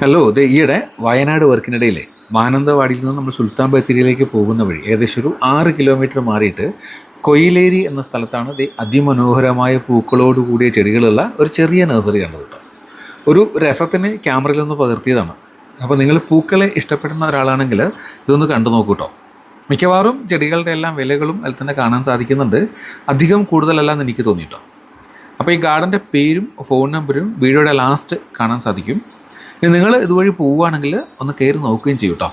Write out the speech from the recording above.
Hello, ഇത് ഈയിടെ വയനാട് വർക്കിനിടയിലെ മാനന്തവാടിയിൽ നിന്ന് നമ്മൾ സുൽത്താൻ ബത്തേരിയിലേക്ക് പോകുന്ന വഴി ഏകദേശം ഒരു 6 കിലോമീറ്റർ മാറിയിട്ട് കൊയിലേരി എന്ന സ്ഥലത്താണ് ഇത് അതിമനോഹരമായ പൂക്കളോട് കൂടിയ ചെടികളുള്ള ഒരു ചെറിയ നഴ്സറി കണ്ടത് കേട്ടോ. ഒരു രസത്തിന് ക്യാമറയിൽ നിന്ന് പകർത്തിയതാണ്. അപ്പോൾ നിങ്ങൾ പൂക്കളെ ഇഷ്ടപ്പെടുന്ന ഒരാളാണെങ്കിൽ ഇതൊന്ന് കണ്ടു നോക്കൂ കേട്ടോ. മിക്കവാറും ചെടികളുടെ എല്ലാം വിലകളും അതിൽ തന്നെ കാണാൻ സാധിക്കുന്നുണ്ട്. അധികം കൂടുതലല്ലെന്ന് എനിക്ക് തോന്നിയിട്ടോ. അപ്പോൾ ഈ ഗാർഡൻ്റെ പേരും ഫോൺ നമ്പരും വീഡിയോയുടെ ലാസ്റ്റ് കാണാൻ സാധിക്കും. ഇനി നിങ്ങൾ ഇതുവഴി പോവുകയാണെങ്കിൽ ഒന്ന് കയറി നോക്കുകയും ചെയ്യും കേട്ടോ.